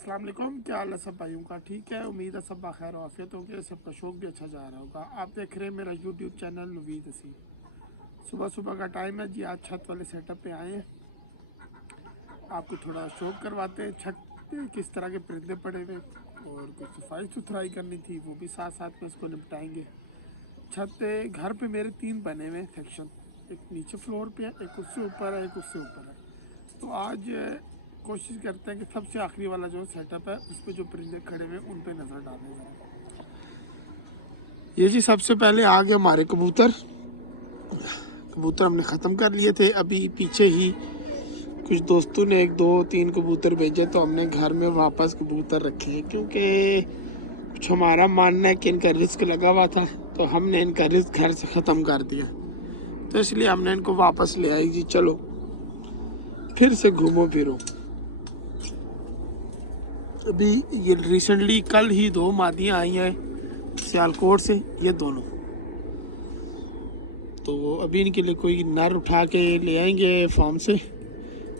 अस्सलाम वालेकुम। क्या हाल है सब भाइयों का? ठीक है, उम्मीद है सब खैर आफियत होगी, सबका शौक भी अच्छा जा रहा होगा। आप देख रहे हैं मेरा यूट्यूब चैनल नवीद हसीन। सुबह सुबह का टाइम है जी, आज छत वाले सेटअप पे आए हैं। आपको थोड़ा शौक करवाते हैं छत पे किस तरह के परिंदे पड़े हुए, और कुछ सफाई सुथराई करनी थी, वो भी साथ साथ में उसको निपटाएंगे। छत पे घर पे मेरे 3 बने हुए सेक्शन, एक नीचे फ्लोर पे है, एक उससे ऊपर है, एक उससे ऊपर है। तो आज कोशिश करते हैं कि सबसे आखिरी वाला जो सेटअप है उस पर जो परिंदे खड़े हुए उन पे नज़र डालें जरा। ये जी सबसे पहले आ गए हमारे कबूतर। कबूतर हमने ख़त्म कर लिए थे, अभी पीछे ही कुछ दोस्तों ने 1 2 3 कबूतर भेजे, तो हमने घर में वापस कबूतर रखे हैं, क्योंकि कुछ हमारा मानना है कि इनका रिस्क लगा हुआ था, तो हमने इनका रिस्क घर से ख़त्म कर दिया। तो इसलिए हमने इनको वापस ले आई जी, चलो फिर से घूमो फिरो। अभी ये रिसेंटली कल ही 2 मादियाँ आई हैं सियालकोट से, ये दोनों। तो अभी इनके लिए कोई नर उठा के ले आएंगे फार्म से,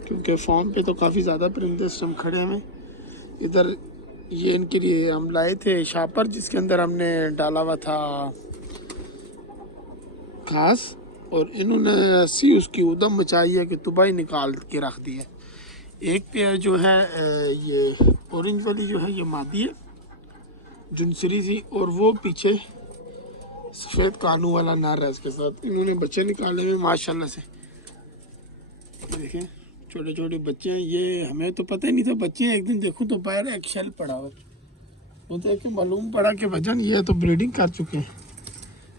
क्योंकि फार्म पे तो काफ़ी ज़्यादा परिंदे इस टाइम खड़े हैं। इधर ये इनके लिए हम लाए थे शापर, जिसके अंदर हमने डाला हुआ था घास, और इन्होंने ऐसी उसकी उदम मचाई है कि तुबाही निकाल के रख दी है। एक पेयर जो है ये ऑरेंज वाली जो है ये मादी है जुनसरी सी, और वो पीछे सफ़ेद कानू वाला नर है। इसके साथ इन्होंने बच्चे निकाले हुए माशाल्लाह से, देखें छोटे छोटे बच्चे हैं। ये हमें तो पता ही नहीं था बच्चे हैं, एक दिन देखूं तो बाहर एक शेल पड़ा हुआ, वो देख के मालूम पड़ा कि वजन ये है, तो ब्रीडिंग कर चुके हैं।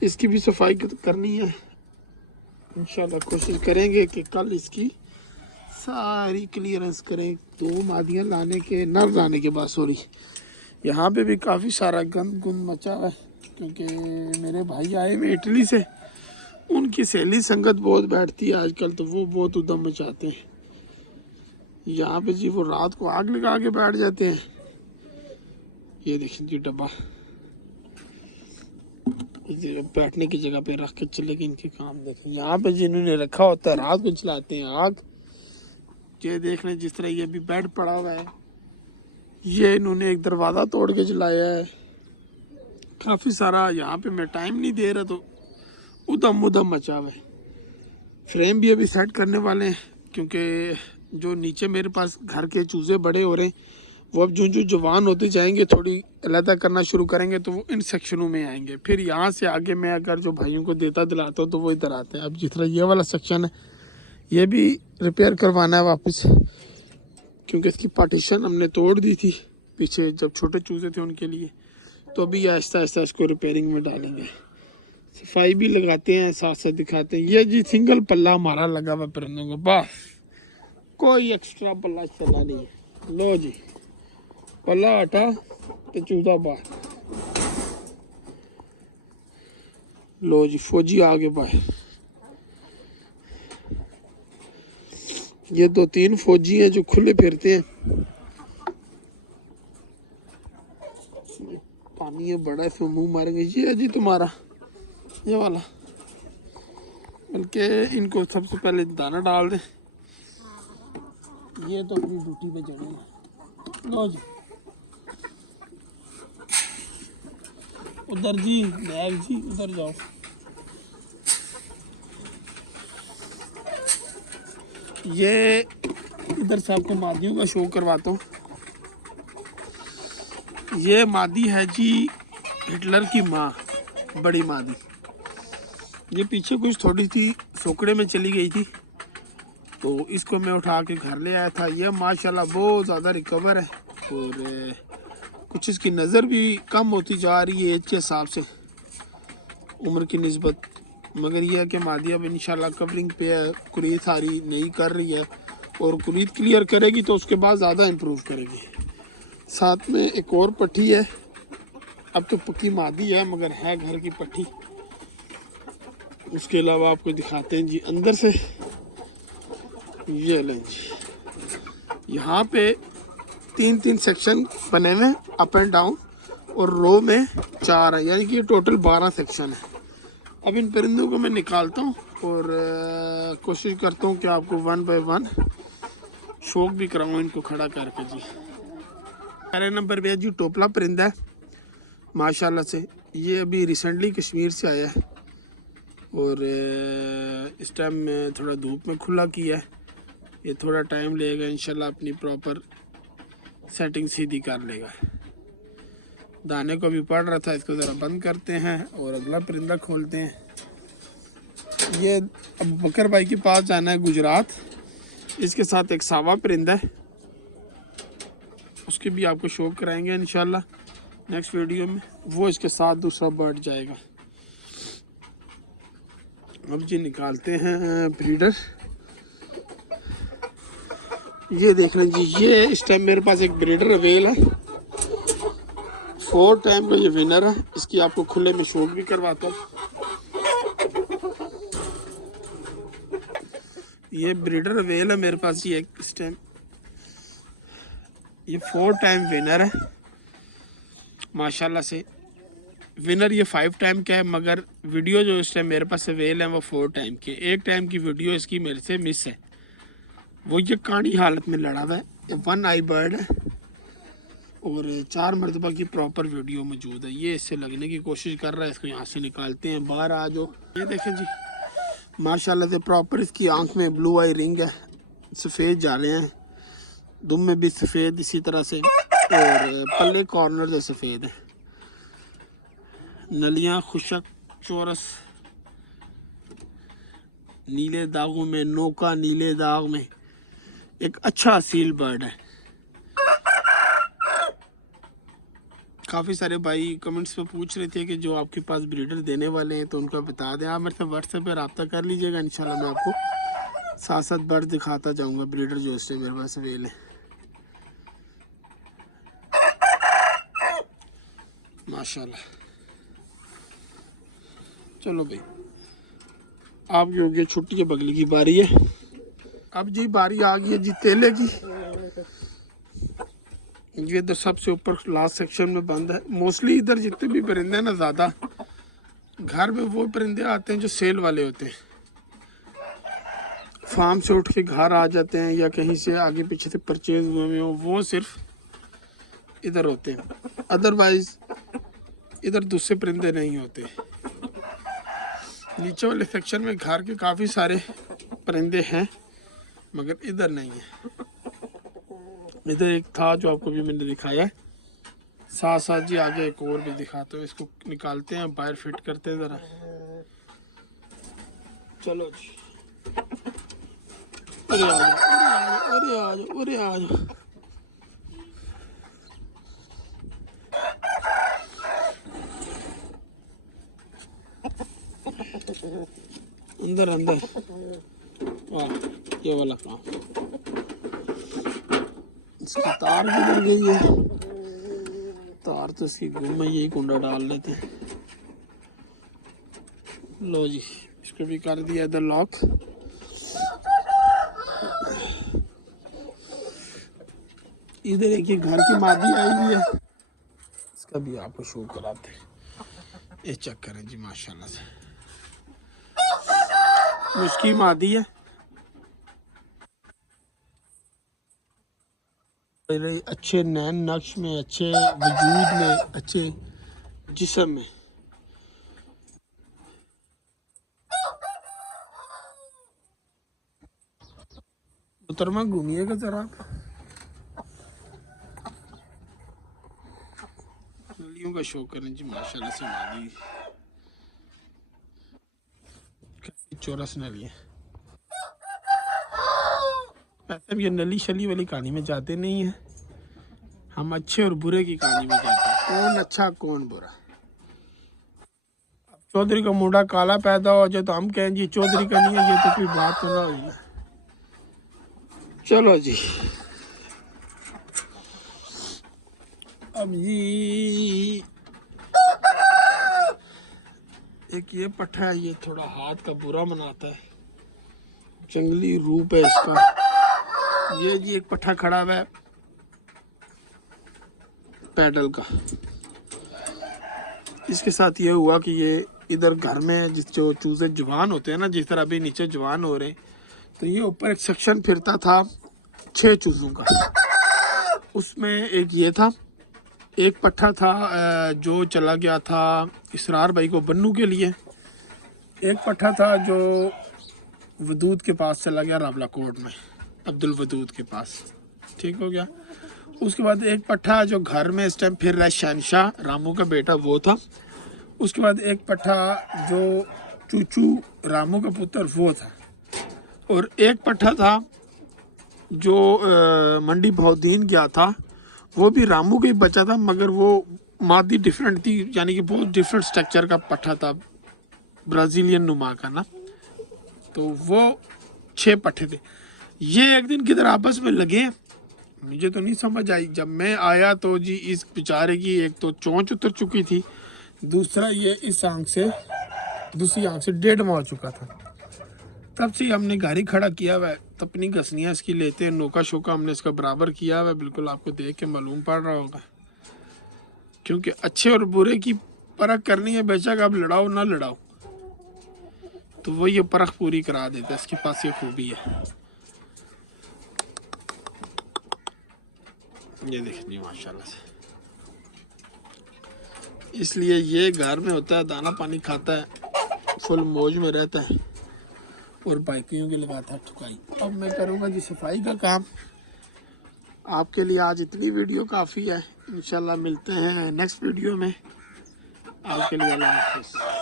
इसकी भी सफाई करनी है, इंशाल्लाह कोशिश करेंगे कि कल इसकी सारी क्लियरेंस करें। 2 मादियाँ लाने के, नर लाने के बाद सॉरी। यहाँ पे भी काफ़ी सारा गंद गुंद मचा हुआ है, क्योंकि मेरे भाई आए हुए इटली से, उनकी सहेली संगत बहुत बैठती है आजकल, तो वो बहुत उद्यम मचाते हैं। यहाँ पे जी वो रात को आग लगा के बैठ जाते हैं। ये देखें जी डब्बा बैठने की जगह पे रख के चले गए, इनके काम देखें। यहाँ पे जिन्होंने रखा होता है रात को चलाते हैं आग। ये देख लें जिस तरह ये भी बेड पड़ा हुआ है, ये इन्होंने एक दरवाज़ा तोड़ के जलाया है। काफ़ी सारा यहाँ पे मैं टाइम नहीं दे रहा, तो उदम उदम मचा हुआ है। फ्रेम भी अभी सेट करने वाले हैं, क्योंकि जो नीचे मेरे पास घर के चूज़े बड़े हो रहे हैं, वो अब जो जवान होते जाएंगे थोड़ी अलहदा करना शुरू करेंगे, तो वो इन सेक्शनों में आएंगे। फिर यहाँ से आगे मैं अगर जो भाइयों को देता दिलाता हूँ तो वो इधर आते हैं। अब जिस तरह ये वाला सेक्शन है, ये भी रिपेयर करवाना है वापस, क्योंकि इसकी पार्टीशन हमने तोड़ दी थी पीछे जब छोटे चूज़े थे उनके लिए। तो अभी आहिस्ता आहिस्ता इसको रिपेयरिंग में डालेंगे, सफाई भी लगाते हैं, साथ साथ दिखाते हैं। ये जी सिंगल पल्ला हमारा लगा हुआ परिंदों को, बस कोई एक्स्ट्रा पल्ला चला नहीं है। लो जी पल्ला हटा तो चूजा बाहर। लो जी फौजी आगे बाहर। ये 2 3 फौजी हैं जो खुले फिरते हैं। पानी है बड़ा, इसमें मुंह मारेंगे। ये है जी तुम्हारा ये वाला, बल्कि इनको सबसे पहले दाना डाल दें, ये तो अपनी ड्यूटी पे चढ़े। लो जी उधर जी बैग जी उधर जाओ। ये इधर से आपको मादियों का शो करवाता हूँ। ये मादी है जी हिटलर की माँ, बड़ी मादी। ये पीछे कुछ थोड़ी सी सोकड़े में चली गई थी, तो इसको मैं उठा के घर ले आया था। ये माशाल्लाह बहुत ज़्यादा रिकवर है, और कुछ इसकी नज़र भी कम होती जा रही है एज के हिसाब से, उम्र की निस्बत। मगर यह है कि मादी अब इंशाल्लाह कवरिंग पे है, कुरीत सारी नहीं कर रही है, और कुरीत क्लियर करेगी तो उसके बाद ज़्यादा इम्प्रूव करेगी। साथ में एक और पट्टी है, अब तो पक्की मादी है मगर है घर की पट्टी। उसके अलावा आपको दिखाते हैं जी अंदर से। ये लें जी, यहाँ पे 3 3 सेक्शन बने हुए अप एंड डाउन, और रो में 4 है, यानी कि टोटल 12 सेक्शन है। अब इन परिंदों को मैं निकालता हूँ और कोशिश करता हूँ कि आपको 1 बाय 1 शौक भी कराऊँ इनको खड़ा करके जी। पहले नंबर पे है जी टोपला परिंदा है माशाल्लाह से। ये अभी रिसेंटली कश्मीर से आया है और इस टाइम थोड़ा धूप में खुला किया है। ये थोड़ा टाइम लेगा, इंशाल्लाह अपनी प्रॉपर सेटिंग सीधी कर लेगा। दाने को भी पड़ रहा था, इसको ज़रा बंद करते हैं और अगला परिंदा खोलते हैं। ये अब बकर भाई के पास जाना है गुजरात, इसके साथ एक सावा परिंदा है, उसके भी आपको शो कराएंगे इंशाल्लाह नेक्स्ट वीडियो में। वो इसके साथ दूसरा बर्ड जाएगा। अब जी निकालते हैं ब्रीडर। ये देख लें जी, ये इस टाइम मेरे पास एक ब्रीडर अवेल है, 4 टाइम का ये विनर है। इसकी आपको खुले में शौक भी करवाता हूँ। ये ब्रीडर अवेल है मेरे पास, ये इस टाइम ये 4 टाइम विनर है माशाल्लाह से। विनर ये 5 टाइम का है, मगर वीडियो जो इस टाइम मेरे पास अवेल है वो 4 टाइम के। 1 टाइम की वीडियो इसकी मेरे से मिस है, वो ये कानी हालत में लड़ा हुआ है। ये 1 आई बर्ड है और 4 मरतबा की प्रॉपर वीडियो मौजूद है। ये इससे लगने की कोशिश कर रहा है, इसको यहाँ से निकालते हैं, बाहर आ जाओ। ये देखें जी माशाल्लाह से प्रॉपर इसकी आंख में ब्लू आई रिंग है, सफ़ेद जाले हैं, दुम में भी सफ़ेद इसी तरह से, और पल्ले कॉर्नर जो सफ़ेद है, नलियाँ खुशक चौरस नीले दागों में, नोका नीले दाग में, एक अच्छा असील बर्ड है। काफ़ी सारे भाई कमेंट्स पे पूछ रहे थे कि जो आपके पास ब्रीडर देने वाले हैं तो उनका बता दें। आप मेरे से व्हाट्सएप पे रब्ता कर लीजिएगा, इंशाल्लाह मैं आपको साथ साथ बर्ड दिखाता जाऊंगा ब्रीडर जो इससे मेरे पास अवेल है। माशाल्लाह। चलो भाई, आपकी हो गई छुट्टी के बगली की बारी है। अब जी बारी आ गई है जी तेले की। ये इधर सबसे ऊपर लास्ट सेक्शन में बंद है। मोस्टली इधर जितने भी परिंदे हैं ना, ज़्यादा घर में वो परिंदे आते हैं जो सेल वाले होते हैं, फार्म से उठ के घर आ जाते हैं या कहीं से आगे पीछे से परचेज हुए हो, वो सिर्फ इधर होते हैं। अदरवाइज इधर दूसरे परिंदे नहीं होते। नीचे वाले सेक्शन में घर के काफ़ी सारे परिंदे हैं, मगर इधर नहीं है। इधर एक था जो आपको भी मैंने दिखाया है, साथ साथ जी आगे एक और भी दिखाते हैं। इसको निकालते हैं, बाहर फिट करते हैं ज़रा। चलो जी, अरे आ जाओ, अरे आ जाओ, अरे आ जाओ। अंदर अंदर, ये वाला काम। इसकी तार किधर गई है? तार तो इसकी गुम है, यही कुंडा डाल लेते हैं। लो जी, इसको भी कर दिया इधर लॉक। इधर एक ये घर की मादी आई हुई है, इसका भी आपको शो कराते हैं। ये चेक करें जी माशाल्लाह से, उसकी मादी है, अच्छे नैन नक्श में, अच्छे वजूद में, अच्छे जिस्म में। उतरमा घूमिएगा जरा आप। नलियों का शो करें जी माशाल्लाह से। मादी चौरस नली है। वैसे भी ये नली शली वाली कहानी में जाते नहीं है, हम अच्छे और बुरे की कहानी में जाते हैं, कौन अच्छा कौन बुरा। चौधरी का मुंडा काला पैदा हो जाए तो हम कहें जी चौधरी का नहीं है, ये तो कोई बात तो ना हुई ना। चलो जी, अब जी एक ये पट्ठा है, ये थोड़ा हाथ का बुरा मनाता है, जंगली रूप है इसका। ये जी एक पट्ठा खड़ा हुआ है पैडल का। इसके साथ ये हुआ कि ये इधर घर में जिस जो चूजे जवान होते हैं ना, जिस तरह अभी नीचे जवान हो रहे हैं, तो ये ऊपर एक सेक्शन फिरता था 6 चूजों का। उसमें एक ये था, एक पट्ठा था जो चला गया था इसरार भाई को बन्नू के लिए, एक पट्ठा था जो वदूद के पास चला गया रावला कोट में, अब्दुल वदूद के पास, ठीक हो गया। उसके बाद एक पट्ठा जो घर में इस टाइम फिर रहा है, शहनशाह रामू का बेटा, वो था। उसके बाद एक पट्ठा जो चूचू रामू का पुत्र, वो था। और एक पट्ठा था जो मंडी बहुद्दीन गया था, वो भी रामू का ही बचा था, मगर वो मादी डिफरेंट थी, यानी कि बहुत डिफरेंट स्ट्रक्चर का पट्ठा था, ब्राज़ीलियन नुमा का ना। तो वो 6 पट्ठे थे। ये एक दिन किधर आपस में लगे, मुझे तो नहीं समझ आई। जब मैं आया तो जी इस बेचारे की एक तो चोंच उतर चुकी थी, दूसरा ये इस आंख से, दूसरी आंख से 1.5 माह हो चुका था। तब से हमने गाड़ी खड़ा किया हुआ है, तपनी घसनियाँ इसकी लेते हैं, नोका शोका हमने इसका बराबर किया हुआ है, बिल्कुल आपको देख के मालूम पड़ रहा होगा। क्योंकि अच्छे और बुरे की परख करनी है, बेशक आप लड़ाओ ना लड़ाओ, तो वो ये परख पूरी करा देता है, इसके पास ये खूबी है। ये देखिए माशाल्लाह से, इसलिए ये घर में होता है, दाना पानी खाता है, फुल मौज में रहता है और बाइकियों के लगाता है ठुकाई। अब मैं करूँगा जी सफाई का काम। आपके लिए आज इतनी वीडियो काफ़ी है, इंशाल्लाह मिलते हैं नेक्स्ट वीडियो में। आपके लिए अल्लाह हाफ़िज़।